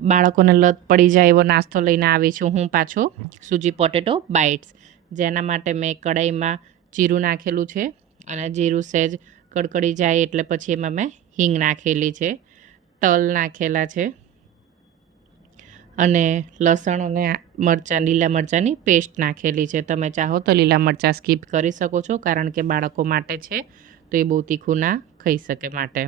બાળકોને લત પડી જાય એવો નાસ્તો લઈને આવી છું હું પાછો સૂજી પોટેટો બાઇટ્સ, જેના માટે મેં કઢાઈમાં જીરું નાખેલું છે અને જીરું સહેજ કડકડી જાય એટલે પછી એમાં મેં હિંગ નાખેલી છે, તલ નાખેલા છે અને લસણ અને મરચાં, લીલા મરચાંની પેસ્ટ નાખેલી છે. તમે ચાહો તો લીલા મરચાં સ્કીપ કરી શકો છો, કારણ કે બાળકો માટે છે તો એ બહુ તીખું ના ખાઈ શકે માટે.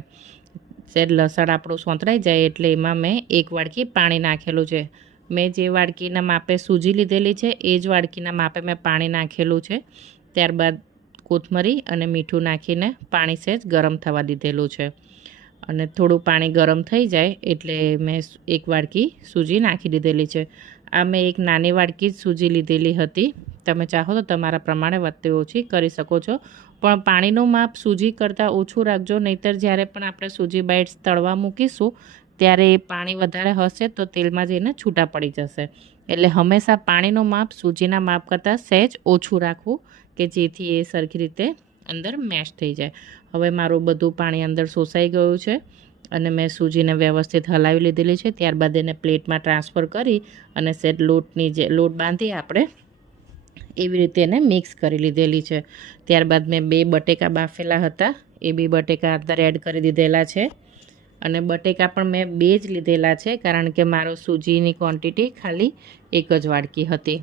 સહેજ લસણ આપણું સોંતરાઈ જાય એટલે એમાં મેં 1 વાડકી પાણી નાખેલું છે. મેં જે વાડકીના માપે સૂજી લીધેલી છે એ જ વાડકીના માપે મેં પાણી નાખેલું છે. ત્યારબાદ કોથમરી અને મીઠું નાખીને પાણી સહેજ ગરમ થવા દીધેલું છે અને થોડું પાણી ગરમ થઈ જાય એટલે મેં 1 વાડકી સૂજી નાખી દીધેલી છે. આ મેં એક નાની વાડકી જ સૂજી લીધેલી હતી. તમે ચાહો તો તમારા પ્રમાણે વધતી ઓછી કરી શકો છો, પણ પાણીનું માપ સૂજી કરતાં ઓછું રાખજો, નહીંતર જ્યારે પણ આપણે સૂજી બાઇટ્સ તળવા મૂકીશું ત્યારે એ પાણી વધારે હશે તો તેલમાં જઈને છૂટા પડી જશે. એટલે હંમેશા પાણીનું માપ સૂજીના માપ કરતાં સહેજ ઓછું રાખવું કે જેથી એ સરખી રીતે અંદર મેશ થઈ જાય. હવે મારું બધું પાણી અંદર શોષાઈ ગયું છે અને મેં સૂજીને વ્યવસ્થિત હલાવી લીધેલી છે. ત્યારબાદ એને પ્લેટમાં ટ્રાન્સફર કરી અને સહેજ લોટ બાંધી આપણે એવી રીતે એને મિક્સ કરી લીધેલી છે. ત્યારબાદ મેં 2 બટેકા બાફેલા હતા એ 2 બટેકા અંદર એડ કરી દીધેલા છે અને બટેકા પણ મેં 2 જ લીધેલા છે, કારણ કે મારો સૂજીની ક્વોન્ટિટી ખાલી 1 જ વાડકી હતી.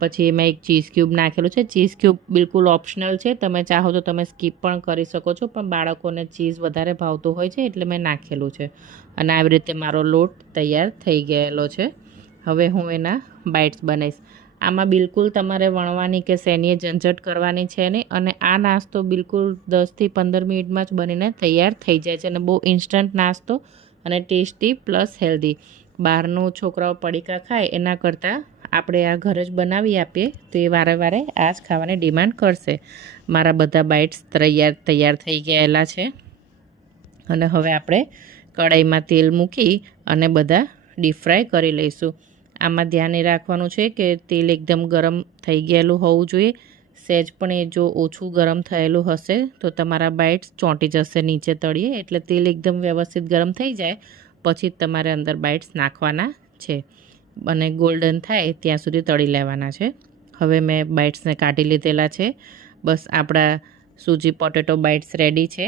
પછી એમાં 1 ચીઝ ક્યુબ નાખેલું છે. ચીઝ ક્યુબ બિલકુલ ઓપ્શનલ છે, તમે ચાહો તો તમે સ્કીપ પણ કરી શકો છો, પણ બાળકોને ચીઝ વધારે ભાવતું હોય છે એટલે મેં નાખેલું છે. અને આવી રીતે મારો લોટ તૈયાર થઈ ગયેલો છે. હવે હું એના બાઇટ્સ બનાવીશ. આમાં બિલકુલ તમારે વણવાની કે શેનીએ ઝંઝટ કરવાની છે નહીં અને આ નાસ્તો બિલકુલ 10થી 15 મિનિટમાં જ બનીને તૈયાર થઈ જાય છે અને બહુ ઇન્સ્ટન્ટ નાસ્તો અને ટેસ્ટી પ્લસ હેલ્ધી. બહારનું છોકરાઓ પડીકા ખાય એના કરતાં આપણે આ ઘરે જ બનાવી આપીએ તો એ વારે વારે આ જ ખાવાની ડિમાન્ડ કરશે. મારા બધા બાઇટ્સ તૈયાર થઈ ગયેલા છે અને હવે આપણે કઢાઈમાં તેલ મૂકી અને બધા ડીપ ફ્રાય કરી લઈશું. આમાં ધ્યાન એ રાખવાનું છે કે તેલ એકદમ ગરમ થઈ ગયેલું હોવું જોઈએ. સહેજ પણ એ જો ઓછું ગરમ થયેલું હશે તો તમારા બાઇટ્સ ચોંટી જશે નીચે તળીએ. એટલે તેલ એકદમ વ્યવસ્થિત ગરમ થઈ જાય પછી જ તમારે અંદર બાઇટ્સ નાખવાના છે અને ગોલ્ડન થાય ત્યાં સુધી તળી લેવાના છે. હવે મેં બાઇટ્સને કાઢી લીધેલા છે. બસ આપણા સૂજી પોટેટો બાઇટ્સ રેડી છે.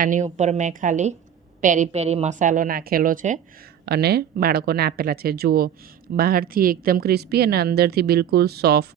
આની ઉપર મેં ખાલી પેરી પેરી મસાલો નાખેલો છે અને બાળકોને આપેલા છે. જુઓ, બહારથી એકદમ ક્રિસ્પી અને અંદરથી બિલકુલ સોફ્ટ.